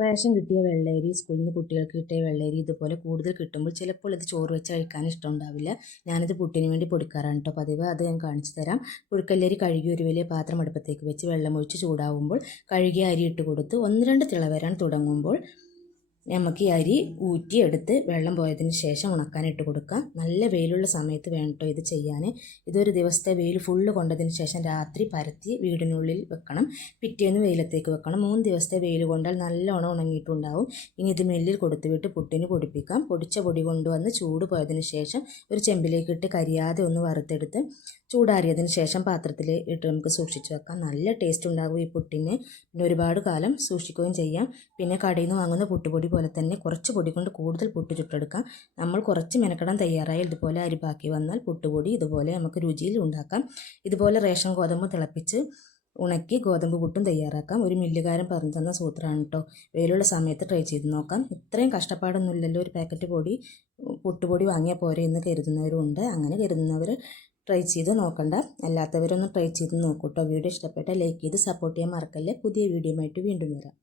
Ration കിട്ടിയ വെള്ളരി, സ്കൂളിൽ നിന്ന് കുട്ടികൾക്ക് കിട്ടിയ വെള്ളരി ഇതുപോലെ കൂടുതൽ കിട്ടുമ്പോൾ ചിലപ്പോൾ ഇത് ചോറ് വെച്ച് കഴിക്കാൻ ഇഷ്ടമുണ്ടാവില്ല. ഞാനിത് പുട്ടിന് വേണ്ടി പൊടിക്കാറാണ് കേട്ടോ പതിവ്. അത് ഞാൻ കാണിച്ചു തരാം. പുഴുക്കല്ലരി കഴുകി ഒരു വലിയ പാത്രം അടുപ്പത്തേക്ക് വെച്ച് വെള്ളമൊഴിച്ച് ചൂടാവുമ്പോൾ കഴുകിയ അരി ഇട്ട് കൊടുത്ത് 1-2 തിള വരാൻ തുടങ്ങുമ്പോൾ നമുക്ക് ഈ അരി ഊറ്റിയെടുത്ത് വെള്ളം പോയതിന് ശേഷം ഉണക്കാനിട്ട് കൊടുക്കാം. നല്ല വെയിലുള്ള സമയത്ത് വേണം കേട്ടോ ഇത് ചെയ്യാൻ. ഇതൊരു ദിവസത്തെ വെയിൽ ഫുള്ള് കൊണ്ടതിന് ശേഷം രാത്രി പരത്തി വീടിനുള്ളിൽ വെക്കണം. പിറ്റേന്ന് വെയിലത്തേക്ക് വെക്കണം. 3 ദിവസത്തെ വെയിൽ കൊണ്ടാൽ നല്ലോണം ഉണങ്ങിയിട്ടുണ്ടാവും. ഇനി ഇത് മില്ലിൽ കൊടുത്തുവിട്ട് പുട്ടിന് പൊടിപ്പിക്കാം. പൊടിച്ച പൊടി കൊണ്ടുവന്ന് ചൂട് പോയതിന് ശേഷം ഒരു ചെമ്പിലേക്ക് ഇട്ട് കരിയാതെ ഒന്ന് വറുത്തെടുത്ത് ചൂടാറിയതിന് ശേഷം പാത്രത്തിൽ ഇട്ട് നമുക്ക് സൂക്ഷിച്ച് വെക്കാം. നല്ല ടേസ്റ്റ് ഉണ്ടാകും ഈ പുട്ടിന്. പിന്നെ ഒരുപാട് കാലം സൂക്ഷിക്കുകയും ചെയ്യാം. പിന്നെ കടയിൽ നിന്ന് വാങ്ങുന്ന പുട്ടുപൊടി പോലെ തന്നെ കുറച്ച് പൊടി കൊണ്ട് കൂടുതൽ പുട്ട് ചുട്ടെടുക്കാം. നമ്മൾ കുറച്ച് മെനക്കെടാൻ തയ്യാറായി ഇതുപോലെ അരി ബാക്കി വന്നാൽ പുട്ടുപൊടി ഇതുപോലെ നമുക്ക് രുചിയിൽ ഉണ്ടാക്കാം. ഇതുപോലെ റേഷൻ ഗോതമ്പ് തിളപ്പിച്ച് ഉണക്കി ഗോതമ്പ് പുട്ടും തയ്യാറാക്കാം. ഒരു മില്ലുകാരൻ പറഞ്ഞു തന്ന സൂത്രമാണ് കേട്ടോ. വെയിലുള്ള സമയത്ത് ട്രൈ ചെയ്ത് നോക്കാം. ഇത്രയും കഷ്ടപ്പാടൊന്നുമില്ലല്ലോ, ഒരു പാക്കറ്റ് പൊടി പുട്ടുപൊടി വാങ്ങിയാൽ പോരെ എന്ന് കരുതുന്നവരും ഉണ്ട്. അങ്ങനെ കരുതുന്നവർ ട്രൈ ചെയ്ത് നോക്കണ്ട. അല്ലാത്തവരൊന്ന് ട്രൈ ചെയ്ത് നോക്കൂട്ടോ. വീഡിയോ ഇഷ്ടപ്പെട്ടാൽ ലൈക്ക് ചെയ്ത് സപ്പോർട്ട് ചെയ്യാൻ മറക്കല്ലേ. പുതിയ വീഡിയോ ആയിട്ട് വീണ്ടും വരാം.